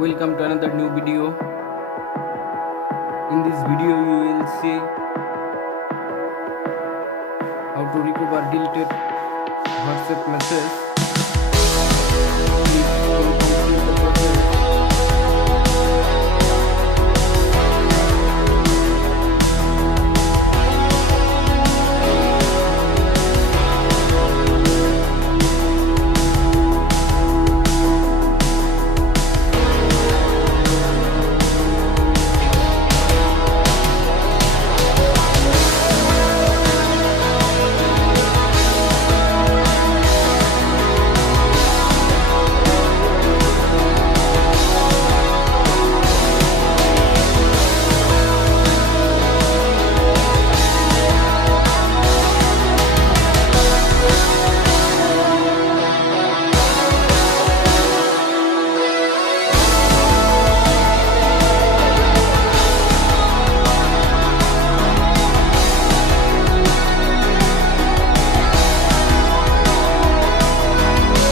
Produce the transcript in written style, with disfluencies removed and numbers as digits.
Welcome to another new video. In this video you will see how to recover deleted WhatsApp message.